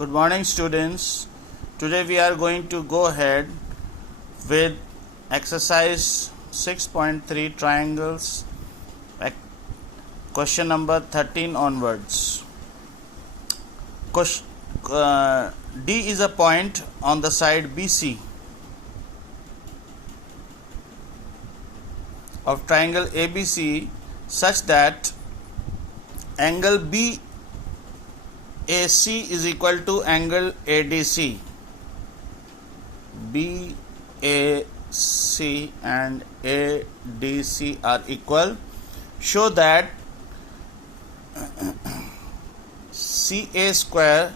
Good morning, students. Today we are going to go ahead with exercise 6.3 triangles, question number 13 onwards. D is a point on the side BC of triangle ABC such that angle BAC is equal to angle ADC. BAC and ADC are equal. Show that CA square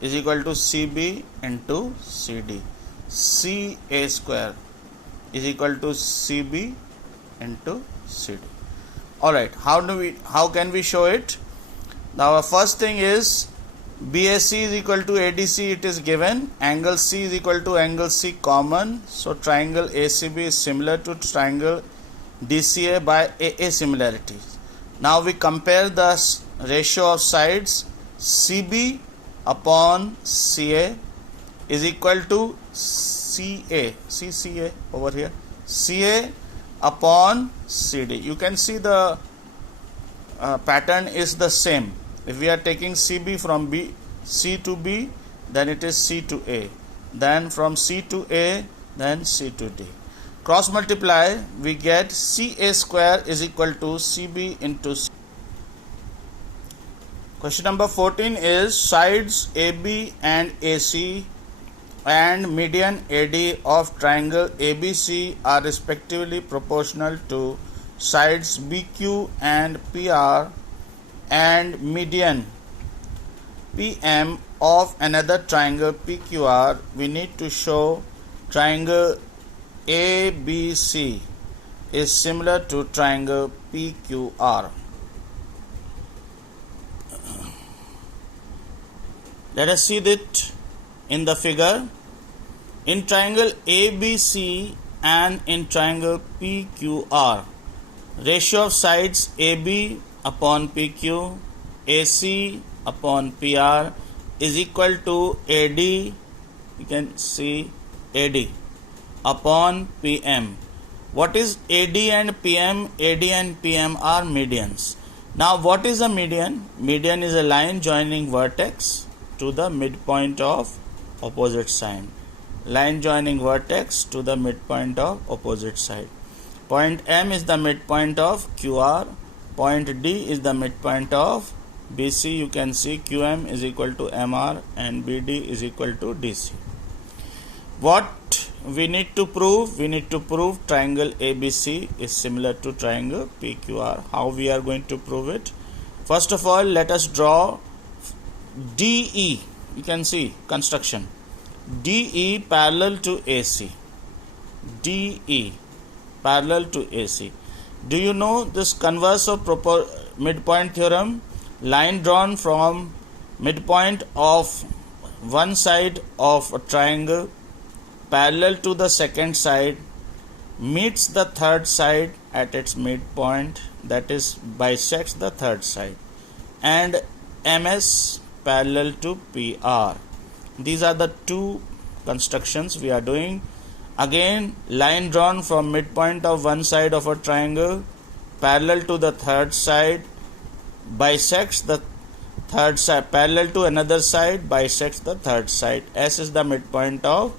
is equal to CB into CD. CA square is equal to CB into CD. Alright, how can we show it? Now our first thing is BAC is equal to ADC, it is given. Angle C is equal to angle C common. So triangle ACB is similar to triangle DCA by AA similarity. Now we compare the ratio of sides. CB upon CA is equal to CA over here, CA upon CD. You can see the pattern is the same. If we are taking CB from C to B, then it is C to A, then from C to A, then C to D. Cross multiply, we get CA square is equal to CB into C. Question number 14 is sides AB and AC and median AD of triangle ABC are respectively proportional to sides BQ and PR and median PM of another triangle PQR. We need to show triangle ABC is similar to triangle PQR. Let us see that in the figure. In triangle ABC and in triangle PQR, ratio of sides AB upon PQ, AC upon PR is equal to AD, you can see AD upon PM. What is AD and PM? AD and PM are medians. Now what is a median? Median is a line joining vertex to the midpoint of opposite side. Line joining vertex to the midpoint of opposite side. Point M is the midpoint of QR. Point D is the midpoint of BC. You can see QM is equal to MR and BD is equal to DC. What we need to prove? We need to prove triangle ABC is similar to triangle PQR. How we are going to prove it? First of all, let us draw DE. You can see construction. DE parallel to AC. DE parallel to AC. Do you know this converse of midpoint theorem? Line drawn from midpoint of one side of a triangle parallel to the second side meets the third side at its midpoint, that is bisects the third side, and MS parallel to PR. These are the two constructions we are doing. Again, line drawn from midpoint of one side of a triangle parallel to the third side bisects the third side, parallel to another side bisects the third side. S is the midpoint of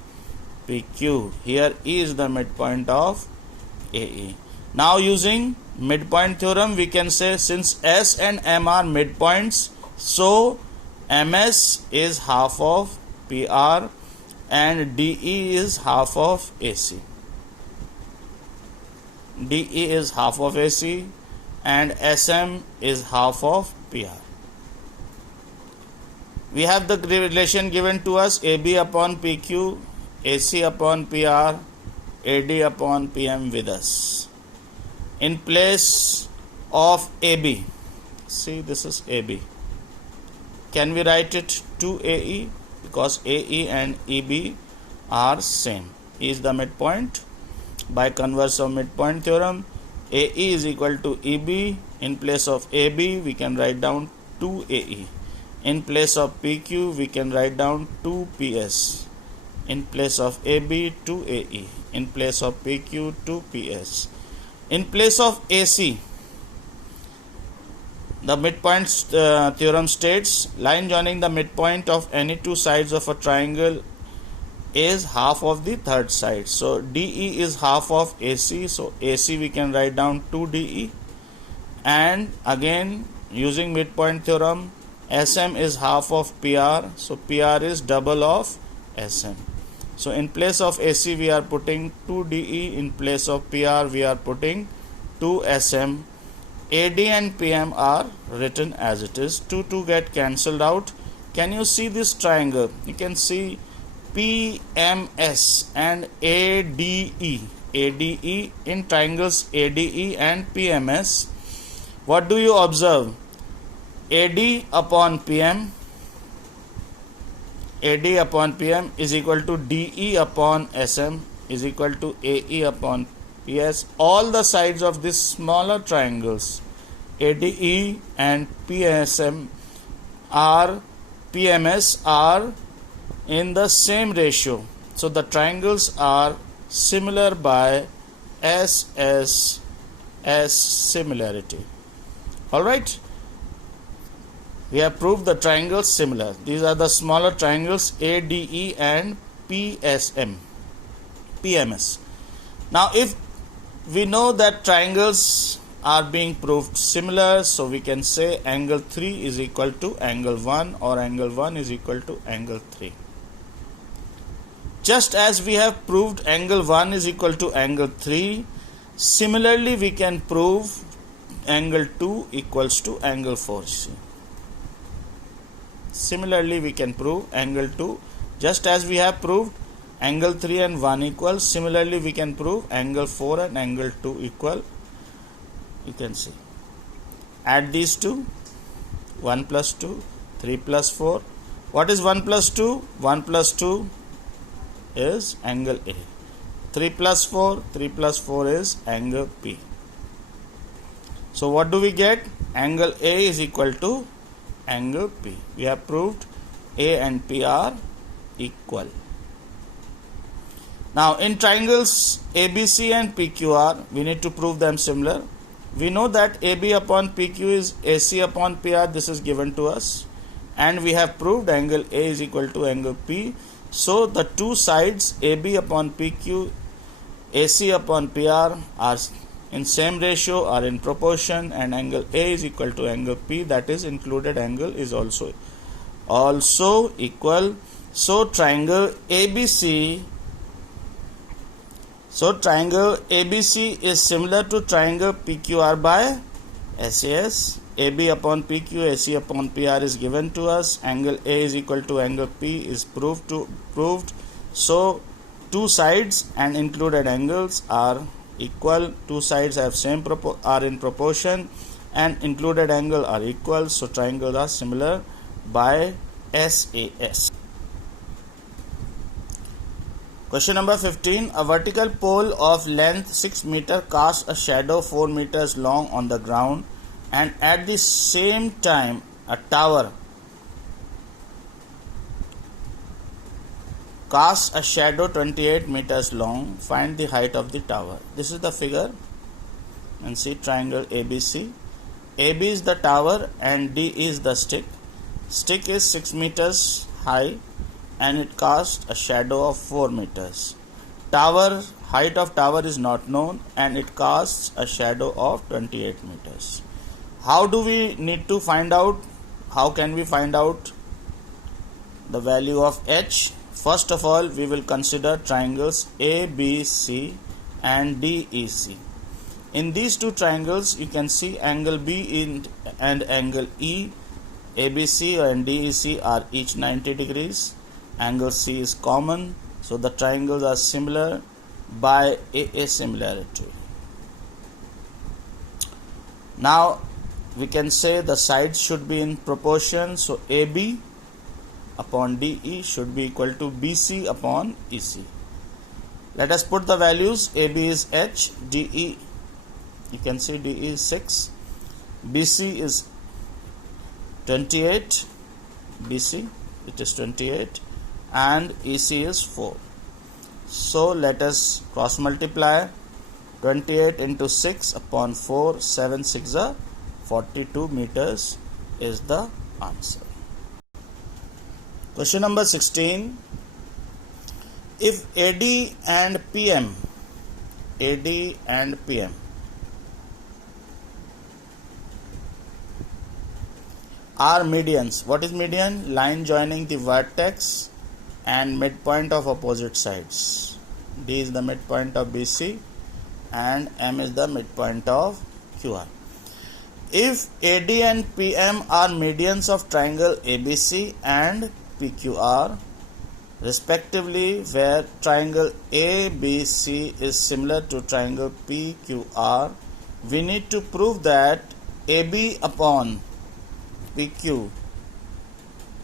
PQ. Here E is the midpoint of AE. Now using midpoint theorem, we can say since S and M are midpoints, so MS is half of PR and DE is half of AC. DE is half of AC and SM is half of PR. We have the relation given to us: AB upon PQ, AC upon PR, AD upon PM with us. In place of AB, see this is AB. Can we write it 2AE? Because AE and EB are same. E is the midpoint. By converse of midpoint theorem, AE is equal to EB. In place of AB, we can write down 2AE. In place of PQ, we can write down 2PS. In place of AB, 2AE. In place of PQ, 2PS. In place of AC, the midpoint theorem states line joining the midpoint of any two sides of a triangle is half of the third side. So DE is half of AC. So AC we can write down 2DE. And again, using midpoint theorem, SM is half of PR. So PR is double of SM. So in place of AC we are putting 2DE. In place of PR we are putting 2SM. AD and PM are written as it is. 2 get cancelled out. Can you see this triangle? You can see PMS and ADE. ADE in triangles ADE and PMS. What do you observe? AD upon PM is equal to DE upon SM is equal to AE upon PS. All the sides of these smaller triangles ADE and PMS are in the same ratio. So the triangles are similar by SSS similarity. Alright, we have proved the triangles similar. These are the smaller triangles ADE and PMS. Now if we know that triangles are being proved similar, so we can say angle 3 is equal to angle 1 or angle 1 is equal to angle 3. Just as we have proved angle 1 is equal to angle 3, similarly we can prove angle 2 equals to angle 4. Similarly we can prove angle 2, just as we have proved angle 3 and 1 equal. Similarly we can prove angle 4 and angle 2 equal. You can see, add these two, 1 plus 2, 3 plus 4. What is 1 plus 2? 1 plus 2 is angle A. 3 plus 4, 3 plus 4 is angle P. So what do we get? Angle A is equal to angle P. We have proved A and P are equal. Now in triangles ABC and PQR, we need to prove them similar. We know that AB upon PQ is AC upon PR. This is given to us. And we have proved angle A is equal to angle P. So the two sides AB upon PQ, AC upon PR are in same ratio, are in proportion, and angle A is equal to angle P, that is included angle is also equal. So triangle ABC is similar to triangle PQR by SAS. AB upon PQ, AC upon PR is given to us. Angle A is equal to angle P is proved. So two sides and included angles are equal. Two sides have are in proportion and included angle are equal. So triangles are similar by SAS. Question number 15. A vertical pole of length 6 meters casts a shadow 4 meters long on the ground, and at the same time a tower casts a shadow 28 meters long. Find the height of the tower. This is the figure, and see triangle ABC. AB is the tower and D is the stick. Stick is 6 meters high and it casts a shadow of 4 meters. Height of tower is not known and it casts a shadow of 28 meters. How do we need to find out? How can we find out the value of H? First of all, we will consider triangles ABC and DEC. In these two triangles, you can see angle B and angle E. ABC and DEC are each 90 degrees. Angle C is common, so the triangles are similar by AA similarity. Now we can say the sides should be in proportion, so AB upon DE should be equal to BC upon EC. Let us put the values. AB is H, DE, you can see DE is 6, BC is 28 BC, it is 28, and EC is 4. So let us cross multiply. 28 into 6 upon 4, 7 6 are 42 meters is the answer. Question number 16. If AD and PM are medians. What is median? Line joining the vertex and midpoint of opposite sides. D is the midpoint of BC and M is the midpoint of QR. If AD and PM are medians of triangle ABC and PQR respectively, where triangle ABC is similar to triangle PQR, we need to prove that AB upon PQ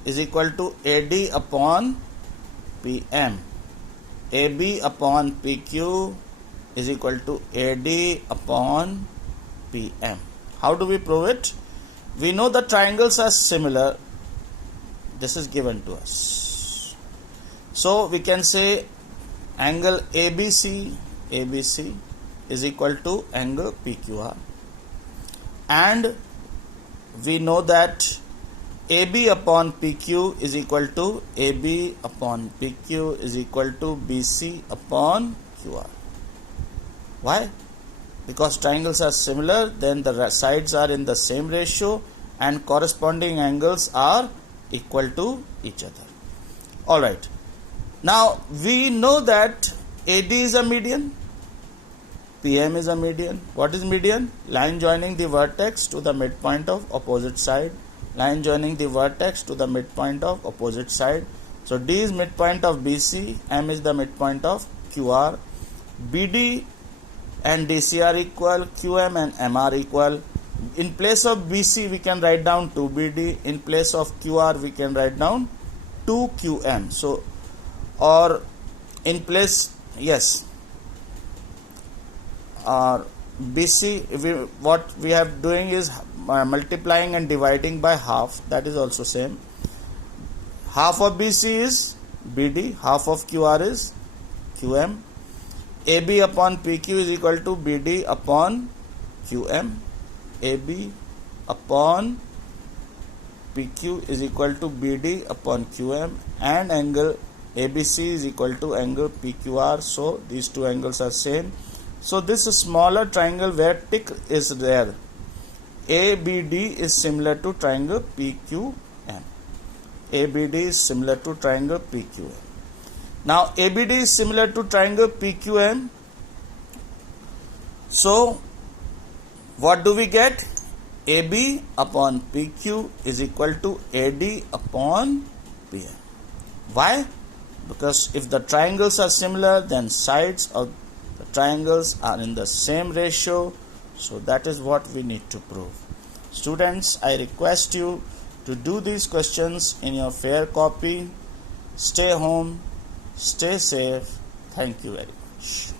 is equal to AD upon PM. AB upon PQ is equal to AD upon PM. How do we prove it? We know the triangles are similar. This is given to us. So we can say angle ABC is equal to angle PQR. And we know that AB upon PQ is equal to AB upon PQ is equal to BC upon QR. Why? Because triangles are similar, then the sides are in the same ratio and corresponding angles are equal to each other. Alright. Now we know that AD is a median, PM is a median. What is median? Line joining the vertex to the midpoint of opposite side. Line joining the vertex to the midpoint of opposite side. So D is midpoint of BC, M is the midpoint of QR. BD and DC are equal, QM and M are equal. In place of BC we can write down 2BD, in place of QR we can write down 2QM. So, or in place, yes, or BC, what we have doing is multiplying and dividing by half, that is also same. Half of BC is BD, half of QR is QM. AB upon PQ is equal to BD upon QM. AB upon PQ is equal to BD upon QM, and angle ABC is equal to angle PQR. So these two angles are same. So this smaller triangle where tick is there, ABD is similar to triangle PQM. ABD is similar to triangle PQM. Now ABD is similar to triangle PQM. So what do we get? AB upon PQ is equal to AD upon PM. Why? Because if the triangles are similar, then sides of the triangles are in the same ratio. So that is what we need to prove. Students, I request you to do these questions in your fair copy. Stay home. Stay safe. Thank you very much.